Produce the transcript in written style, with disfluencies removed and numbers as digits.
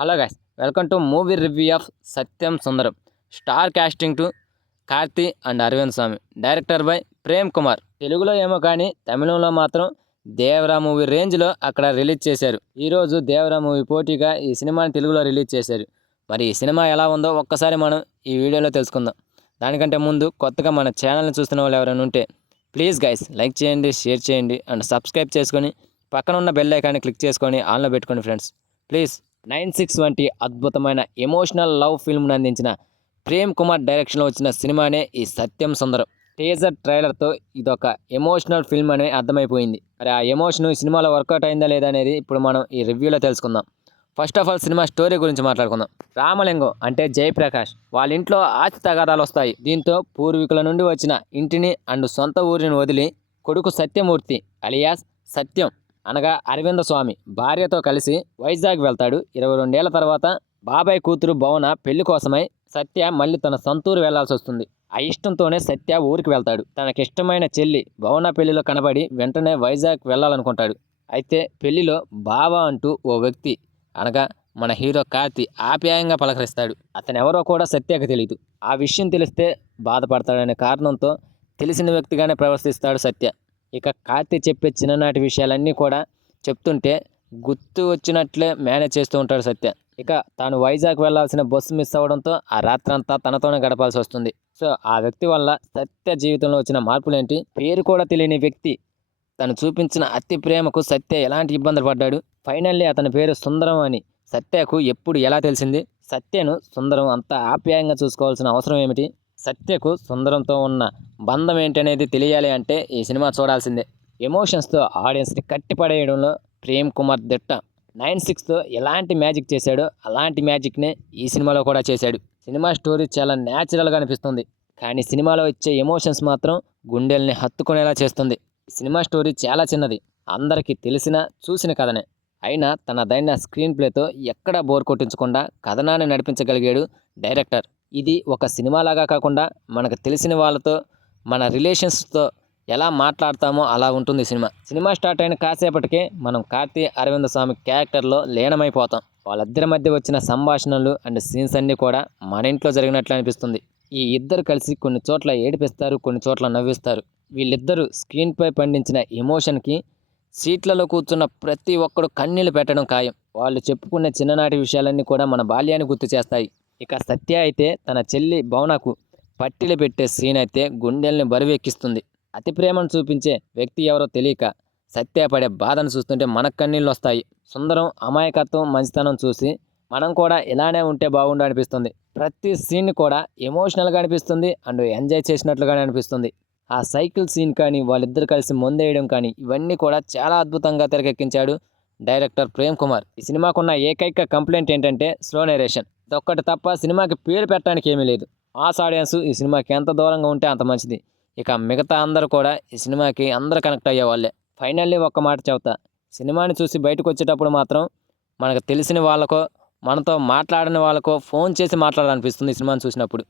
Hello guys, welcome to movie review of Satyam Sundaram. Star casting to Karthi and Arvind Swamy, director by Prem Kumar. తెలుగులో ఏమో కానీ తమిళంలో మాత్రం దేవరా మూవీ రేంజ్లో అక్కడ రిలీజ్ చేశారు. ఈరోజు దేవరా మూవీ పోటీగా ఈ సినిమాని తెలుగులో రిలీజ్ చేశారు. మరి ఈ సినిమా ఎలా ఉందో ఒక్కసారి మనం ఈ వీడియోలో తెలుసుకుందాం. దానికంటే ముందు కొత్తగా మన ఛానల్ని చూస్తున్న వాళ్ళు ఎవరైనా ఉంటే ప్లీజ్ గైస్ లైక్ చేయండి, షేర్ చేయండి అండ్ సబ్స్క్రైబ్ చేసుకొని పక్కన ఉన్న బెల్ ఐకాన్ని క్లిక్ చేసుకొని ఆన్లో పెట్టుకోండి ఫ్రెండ్స్ ప్లీజ్. 96 వంటి అద్భుతమైన ఎమోషనల్ లవ్ ఫిల్మ్ను అందించిన ప్రేమ్ కుమార్ డైరెక్షన్లో వచ్చిన సినిమానే ఈ సత్యం సుందరం. టీజర్ ట్రైలర్తో ఇదొక ఎమోషనల్ ఫిల్మ్ అని అర్థమైపోయింది. మరి ఆ ఎమోషన్ ఈ సినిమాలో వర్కౌట్ అయిందా లేదా అనేది ఇప్పుడు మనం ఈ రివ్యూలో తెలుసుకుందాం. First of all cinema story గురించి మాట్లాడుకుందాం. రామలింగం అంటే జయప్రకాష్ వాళ్ళ ఇంట్లో ఆస్తి తగాదాలు వస్తాయి. దీంతో పూర్వీకుల నుండి వచ్చిన ఇంటిని అండ్ సొంత ఊరిని వదిలి కొడుకు సత్యమూర్తి అలియాస్ సత్యం అనగా అరవింద స్వామి భార్యతో కలిసి వైజాగ్ వెళ్తాడు. 22 ఏళ్ల తర్వాత బాబాయ్ కూతురు భవన పెళ్లి కోసమై సత్య మళ్ళీ తన సొంతూరు వెళ్లాల్సి వస్తుంది. ఆ ఇష్టంతోనే సత్య ఊరికి వెళ్తాడు. తనకిష్టమైన చెల్లి భవన పెళ్లిలో కనబడి వెంటనే వైజాగ్ వెళ్ళాలనుకుంటాడు. అయితే పెళ్లిలో బావా అంటూ ఓ వ్యక్తి అనగా మన హీరో కార్తీ ఆప్యాయంగా పలకరిస్తాడు. అతను ఎవరో కూడా సత్యకు తెలియదు. ఆ విషయం తెలిస్తే బాధపడతాడనే కారణంతో తెలిసిన వ్యక్తిగానే ప్రవర్తిస్తాడు సత్య. ఇక కార్తీ చెప్పే చిన్ననాటి విషయాలన్నీ కూడా చెప్తుంటే గుర్తు వచ్చినట్లే మేనేజ్ చేస్తూ ఉంటాడు సత్య. ఇక తాను వైజాగ్ వెళ్లాల్సిన బస్సు మిస్ అవ్వడంతో ఆ రాత్రంతా తనతోనే గడపాల్సి వస్తుంది. సో ఆ వ్యక్తి వల్ల సత్య జీవితంలో వచ్చిన మార్పులేంటి, పేరు కూడా తెలియని వ్యక్తి తను చూపించిన అతి ప్రేమకు సత్య ఎలాంటి ఇబ్బందులు పడ్డాడు, ఫైనల్లీ అతని పేరు సుందరం అని సత్యకు ఎప్పుడు ఎలా తెలిసింది, సత్యను సుందరం అంత ఆప్యాయంగా చూసుకోవాల్సిన అవసరం ఏమిటి, సత్యకు సుందరంతో ఉన్న బంధం ఏంటనేది తెలియాలి అంటే ఈ సినిమా చూడాల్సిందే. ఎమోషన్స్తో ఆడియన్స్ని కట్టిపడేయడంలో ప్రేమ్ కుమార్ దిట్ట. 96తో ఎలాంటి మ్యాజిక్ చేశాడో అలాంటి మ్యాజిక్నే ఈ సినిమాలో కూడా చేశాడు. సినిమా స్టోరీ చాలా న్యాచురల్గా అనిపిస్తుంది, కానీ సినిమాలో ఇచ్చే ఎమోషన్స్ మాత్రం గుండెల్ని హత్తుకునేలా చేస్తుంది. సినిమా స్టోరీ చాలా చిన్నది, అందరికీ తెలిసిన చూసిన కథనే. అయినా తనదైన స్క్రీన్ ప్లేతో ఎక్కడా బోర్ కొట్టించకుండా కథనాన్ని నడిపించగలిగాడు డైరెక్టర్. ఇది ఒక సినిమాలాగా కాకుండా మనకు తెలిసిన వాళ్ళతో మన రిలేషన్స్తో ఎలా మాట్లాడతామో అలా ఉంటుంది సినిమా. సినిమా స్టార్ట్ అయిన కాసేపటికే మనం కార్తీ అరవింద స్వామి క్యారెక్టర్లో లీనమైపోతాం. వాళ్ళిద్దరి మధ్య వచ్చిన సంభాషణలు అండ్ సీన్స్ అన్నీ కూడా మన ఇంట్లో జరిగినట్లు అనిపిస్తుంది. ఈ ఇద్దరు కలిసి కొన్ని చోట్ల ఏడిపిస్తారు, కొన్ని చోట్ల నవ్విస్తారు. వీళ్ళిద్దరూ స్క్రీన్పై పండించిన ఎమోషన్కి సీట్లలో కూర్చున్న ప్రతి ఒక్కడు కన్నీళ్ళు పెట్టడం ఖాయం. వాళ్ళు చెప్పుకునే చిన్ననాటి విషయాలన్నీ కూడా మన బాల్యాన్ని గుర్తు చేస్తాయి. ఇక సత్య అయితే తన చెల్లి భవనకు పట్టీలు పెట్టే సీన్ అయితే గుండెల్ని బరువెక్కిస్తుంది. అతి ప్రేమను చూపించే వ్యక్తి ఎవరో తెలియక సత్య పడే బాధను చూస్తుంటే మనకు కన్నీళ్ళు వస్తాయి. సుందరం అమాయకత్వం, మంచితనం చూసి మనం కూడా ఇలానే ఉంటే బాగుండు అనిపిస్తుంది. ప్రతి సీన్ కూడా ఎమోషనల్గా అనిపిస్తుంది అండ్ ఎంజాయ్ చేసినట్లుగానే అనిపిస్తుంది. ఆ సైకిల్ సీన్ కానీ, వాళ్ళిద్దరు కలిసి మందేయడం కానీ, ఇవన్నీ కూడా చాలా అద్భుతంగా తెరకెక్కించాడు డైరెక్టర్ ప్రేమ్ కుమార్. ఈ సినిమాకున్న ఏకైక కంప్లైంట్ ఏంటంటే స్లో నేరేషన్. ఇదొక్కటి తప్ప సినిమాకి పేరు పెట్టడానికి ఏమీ లేదు. మాస్ ఆడియన్స్ ఈ సినిమాకి ఎంత దూరంగా ఉంటే అంత మంచిది. ఇక మిగతా అందరూ కూడా ఈ సినిమాకి అందరూ కనెక్ట్ అయ్యే వాళ్ళే. ఫైనల్లీ ఒక్క మాట చెబుతా, సినిమాని చూసి బయటకు వచ్చేటప్పుడు మాత్రం మనకు తెలిసిన వాళ్ళకో మనతో మాట్లాడిన వాళ్ళకో ఫోన్ చేసి మాట్లాడాలనిపిస్తుంది ఈ సినిమాని చూసినప్పుడు.